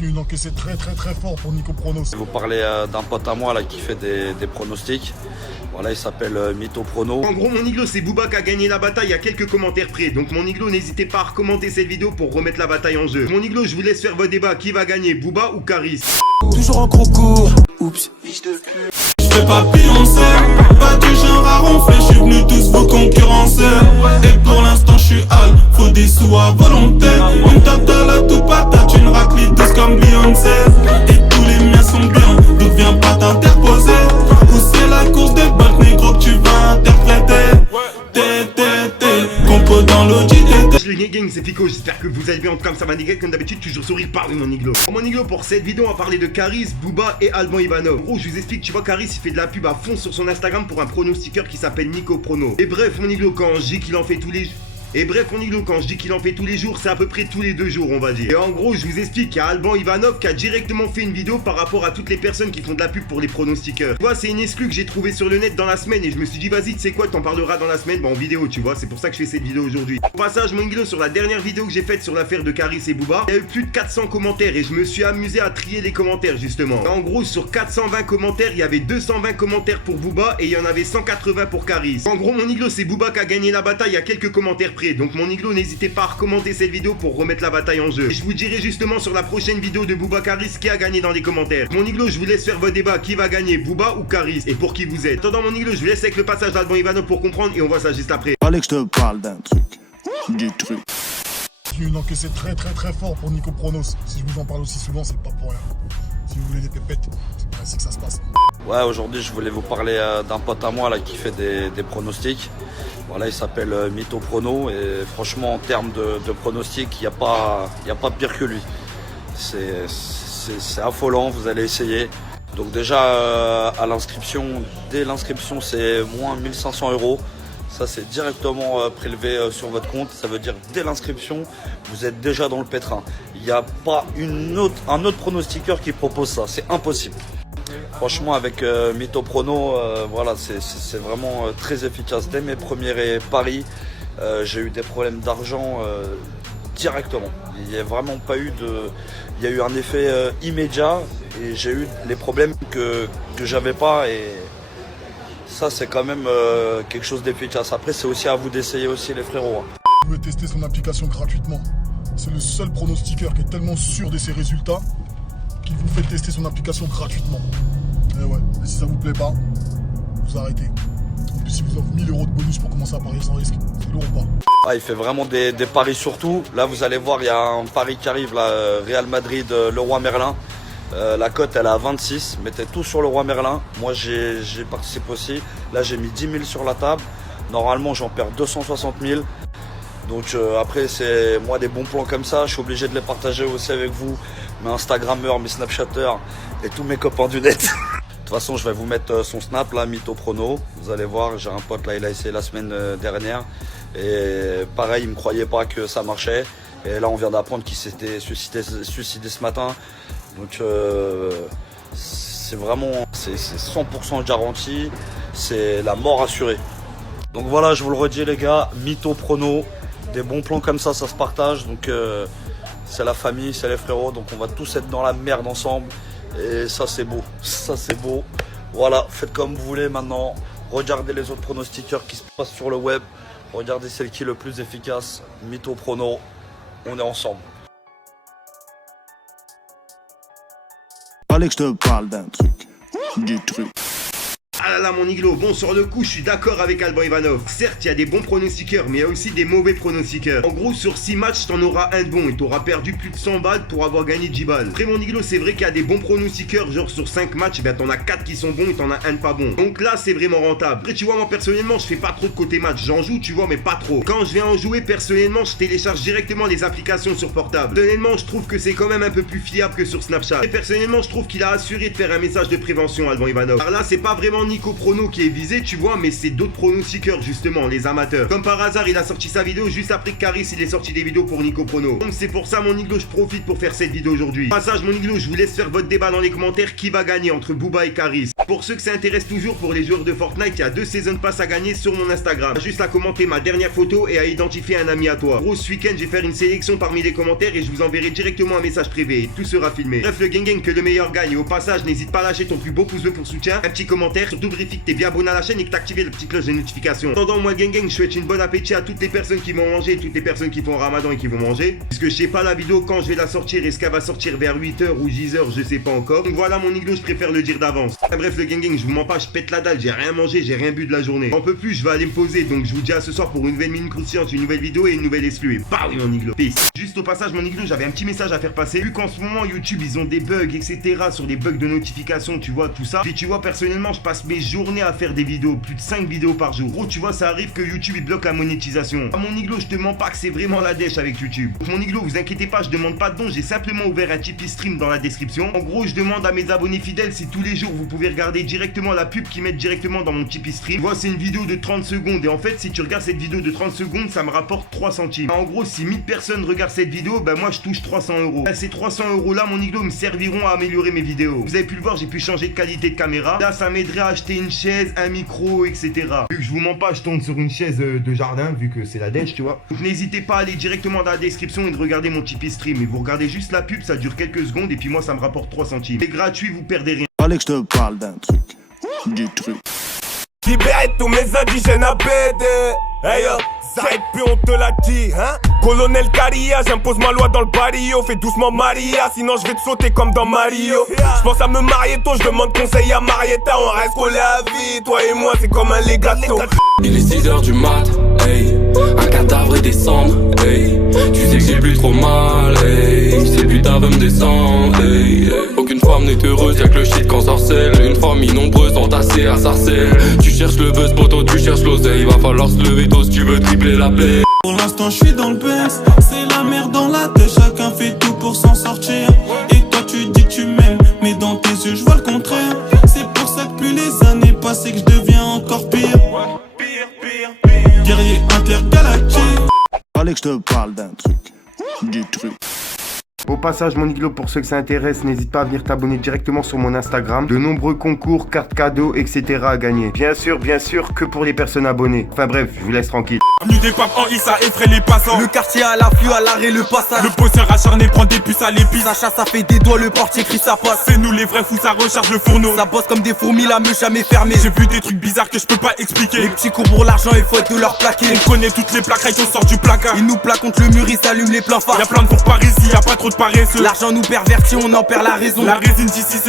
Continue d'encaisser très fort pour Nico Pronos. Vous parlez d'un pote à moi là qui fait des pronostics. Voilà, il s'appelle Mytho Prono. En gros, mon iglo, c'est Booba qui a gagné la bataille à quelques commentaires près. Donc mon iglo, n'hésitez pas à recommander cette vidéo pour remettre la bataille en jeu. Mon iglo, je vous laisse faire votre débat. Qui va gagner, Booba ou Caris? Toujours en concours. Oups, fiche de pute. J'fais pas pioncer, pas du genre à ronfler, j'suis venu tous vous concurrencer. Et pour l'instant j'suis hal, faut des sous à volonté. Une totale à tout patate, une raclée douce comme Beyoncé. Et tous les miens sont bien, donc viens pas t'interposer. Ou c'est la course des banques négro que tu vas interpréter. Compo dans l'audit. Le gang, c'est Fico, j'espère que vous allez bien. En tout cas, ça va néger comme d'habitude, toujours sourire par mon iglo. Mon iglo, pour cette vidéo, on va parler de Caris, Booba et Alban Ivanov. En gros, je vous explique, tu vois, Caris, il fait de la pub à fond sur son Instagram pour un pronostiqueur qui s'appelle Nico Prono. Et bref, mon iglo, quand je dis qu'il en fait tous les jours, c'est à peu près tous les 2 jours, on va dire. Et en gros, je vous explique qu'il y a Alban Ivanov qui a directement fait une vidéo par rapport à toutes les personnes qui font de la pub pour les pronostiqueurs. Tu vois, c'est une exclue que j'ai trouvée sur le net dans la semaine et je me suis dit, vas-y, tu sais quoi, t'en parleras dans la semaine, en vidéo, tu vois. C'est pour ça que je fais cette vidéo aujourd'hui. Au passage, mon iglo, sur la dernière vidéo que j'ai faite sur l'affaire de Caris et Booba, il y a eu plus de 400 commentaires et je me suis amusé à trier les commentaires, justement. Et en gros, sur 420 commentaires, il y avait 220 commentaires pour Booba et il y en avait 180 pour Caris. En gros, mon iglo, c'est Booba qui a gagné la bataille à quelques commentaires près. Donc, mon iglo, n'hésitez pas à recommander cette vidéo pour remettre la bataille en jeu. Et je vous dirai justement sur la prochaine vidéo de Booba Caris qui a gagné dans les commentaires. Mon iglo, je vous laisse faire votre débat. Qui va gagner, Booba ou Caris? Et pour qui vous êtes? Attendant, mon iglo, je vous laisse avec le passage d'Alban Ivanov pour comprendre et on voit ça juste après. Fallait que je te parle d'un truc. Du truc. Continue d'encaisser très fort pour Nico Pronos. Si je vous en parle aussi souvent, c'est pas pour rien. Si vous voulez des pépettes, c'est ainsi que ça se passe. Ouais, aujourd'hui je voulais vous parler d'un pote à moi là qui fait des pronostics. Voilà, il s'appelle Mytho Prono et franchement en termes de pronostics, il n'y a pas pire que lui. C'est affolant, vous allez essayer. Donc déjà à l'inscription, dès l'inscription c'est moins 1500 €. Ça c'est directement prélevé sur votre compte. Ça veut dire dès l'inscription, vous êtes déjà dans le pétrin. Il n'y a pas un autre pronostiqueur qui propose ça, c'est impossible. Franchement avec Mytho Prono, voilà, c'est vraiment très efficace. Dès mes premiers paris, j'ai eu des problèmes d'argent directement. Il n'y a vraiment pas eu il y a eu un effet immédiat et j'ai eu les problèmes que j'avais pas et ça c'est quand même quelque chose d'efficace. Après c'est aussi à vous d'essayer aussi les frérots. Vous pouvez tester son application gratuitement. C'est le seul pronostiqueur qui est tellement sûr de ses résultats qu'il vous fait tester son application gratuitement. Et ouais, et si ça vous plaît pas, vous arrêtez. En plus, il vous offre 1000 € de bonus pour commencer à parier sans risque. C'est lourd ou pas? Ah, il fait vraiment des paris sur tout. Là, vous allez voir, il y a un pari qui arrive, là, Real Madrid, Leroy Merlin. La cote, elle est à 26. Mettez tout sur Leroy Merlin. Moi, j'ai participé aussi. Là, j'ai mis 10 000 sur la table. Normalement, j'en perds 260 000. Donc après, c'est moi des bons plans comme ça. Je suis obligé de les partager aussi avec vous, mes Instagrammeurs, mes Snapchatters et tous mes copains du net. De toute façon, je vais vous mettre son snap là, Mytho Prono. Vous allez voir, j'ai un pote là, il a essayé la semaine dernière. Et pareil, il ne me croyait pas que ça marchait. Et là, on vient d'apprendre qu'il s'était suicidé ce matin. Donc, c'est vraiment, c'est 100% garanti. C'est la mort assurée. Donc voilà, je vous le redis les gars, Mytho Prono. Des bons plans comme ça se partage. Donc, c'est la famille, c'est les frérots. Donc, on va tous être dans la merde ensemble. Et ça c'est beau, ça c'est beau. Voilà, faites comme vous voulez maintenant. Regardez les autres pronostiqueurs qui se passent sur le web. Regardez celle qui est le plus efficace. Mytho Prono, on est ensemble. Fallait que je te parle d'un truc. Du truc. Ah là là, mon iglo, bon, sur le coup, je suis d'accord avec Alban Ivanov. Certes, il y a des bons pronostiqueurs, mais il y a aussi des mauvais pronostiqueurs. En gros, sur 6 matchs, t'en auras un de bon et t'auras perdu plus de 100 balles pour avoir gagné 10 balles. Après, mon iglo, c'est vrai qu'il y a des bons pronostiqueurs, genre sur 5 matchs, ben t'en as 4 qui sont bons et t'en as un de pas bon. Donc là, c'est vraiment rentable. Après, tu vois, moi, personnellement, je fais pas trop de côté match. J'en joue, tu vois, mais pas trop. Quand je viens en jouer, personnellement, je télécharge directement les applications sur portable. Personnellement, je trouve que c'est quand même un peu plus fiable que sur Snapchat. Et personnellement, je trouve qu'il a assuré de faire un message de prévention, Alban Ivanov. Alors là, c'est pas vraiment Nico Prono qui est visé, tu vois, mais c'est d'autres pronostiqueurs justement, les amateurs. Comme par hasard, il a sorti sa vidéo juste après que Caris il est sorti des vidéos pour Nico Prono. Donc c'est pour ça mon Iglo, je profite pour faire cette vidéo aujourd'hui. Passage mon Iglo, je vous laisse faire votre débat dans les commentaires qui va gagner entre Booba et Caris. Pour ceux que ça intéresse toujours, pour les joueurs de Fortnite, il y a 2 Season Pass à gagner sur mon Instagram. Juste à commenter ma dernière photo et à identifier un ami à toi. Gros, ce week-end, je vais faire une sélection parmi les commentaires et je vous enverrai directement un message privé et tout sera filmé. Bref, le gang que le meilleur gagne. Et au passage, n'hésite pas à lâcher ton plus beau pouce bleu pour soutien, un petit commentaire, surtout vérifie que t'es bien abonné à la chaîne et que t'as activé la petite cloche de notification. Pendant moi, gang, je souhaite une bonne appétit à toutes les personnes qui vont manger, toutes les personnes qui font Ramadan et qui vont manger. Puisque je sais pas la vidéo quand je vais la sortir, est-ce qu'elle va sortir vers 8h ou 10h, je sais pas encore. Donc voilà mon Iglo, je préfère le dire d'avance. Bref, le gang, je vous mens pas, je pète la dalle, j'ai rien mangé, j'ai rien bu de la journée. J'en peux plus, je vais aller me poser, donc je vous dis à ce soir pour une nouvelle minute croustillante, une nouvelle vidéo et une nouvelle exclue. Et bah oui mon Iglo, peace. Juste au passage mon Iglo, j'avais un petit message à faire passer. Vu qu'en ce moment YouTube ils ont des bugs etc, sur des bugs de notification, tu vois tout ça. Puis tu vois personnellement je passe mes journées à faire des vidéos, plus de 5 vidéos par jour. Gros tu vois ça arrive que YouTube il bloque la monétisation. À mon Iglo je te mens pas que c'est vraiment la dèche avec YouTube. Donc mon Iglo vous inquiétez pas, je demande pas de don, j'ai simplement ouvert un Tipeee Stream dans la description. En gros je demande à mes abonnés fidèles si tous les jours vous pouvez regarder directement la pub qu'ils mettent directement dans mon Tipeee Stream. Tu vois c'est une vidéo de 30 secondes et en fait si tu regardes cette vidéo de 30 secondes ça me rapporte 3 centimes. En gros si 1000 personnes regardent cette vidéo, ben moi je touche 300 euros. Ces 300 euros là mon Iglo me serviront à améliorer mes vidéos. Vous avez pu le voir, j'ai pu changer de qualité de caméra. Là ça m'aiderait à acheter une chaise, un micro etc. Vu que je vous mens pas, je tourne sur une chaise de jardin vu que c'est la dèche tu vois. Donc n'hésitez pas à aller directement dans la description et de regarder mon Tipeee Stream. Et vous regardez juste la pub, ça dure quelques secondes et puis moi ça me rapporte 3 centimes. C'est gratuit, vous perdez rien. Fallait que je te parle d'un truc. Du truc. Libère tous mes indigènes à BD. Hey yo, ça arrête plus, on te l'a dit, hein. Colonel Caria, j'impose ma loi dans le barrio. Fais doucement Maria, sinon je vais te sauter comme dans Mario. Je pense à me marier tôt, je demande conseil à Marietta. On reste collés à vie, toi et moi c'est comme un legato. Il est 6h du mat, hey. Un cadavre et des cendres, hey. Tu sais que j'ai plus trop mal, hey. Ces putains veulent me descendre, hey. Aucune femme n'est heureuse, y'a que le shit qu'on sorcelle. Une famille nombreuse entassée à Sarcelles. Tu cherches le buzz, poto, tu cherches l'oseille. Va falloir se lever tôt si tu veux tripler la paix. Pour l'instant je suis dans le best, c'est la merde dans la tête, chacun fait tout pour s'en sortir. Et toi tu dis que tu m'aimes, mais dans tes yeux je vois le contraire. C'est pour ça que plus les années passent et que je deviens encore pire. Guerrier intergalactique. Fallait que je te parle d'un truc. Du truc. Au passage mon Iglo, pour ceux que ça intéresse, n'hésite pas à venir t'abonner directement sur mon Instagram. De nombreux concours, cartes cadeaux, etc. à gagner. Bien sûr, que pour les personnes abonnées. Enfin bref, je vous laisse tranquille. Avenue des papes en I, ça effraie les passants. Le quartier à l'afflux, à l'arrêt, le passage. Le bosseur acharné prend des puces à l'épice. Ça chasse, ça fait des doigts, le portier crie, ça passe. C'est nous les vrais fous, ça recharge le fourneau. Ça bosse comme des fourmis, la meule jamais fermée. J'ai vu des trucs bizarres que je peux pas expliquer. Les petits cours pour l'argent, il faut être de leur plaquer. On connaît toutes les plaques, on sort du placard. Ils nous plaquent contre le mur, ils s'allument les pleins phares. Y'a plein de pour Paris, y'a pas trop de paresseux. L'argent nous pervertit, on en perd la raison. La résine d'ici c'est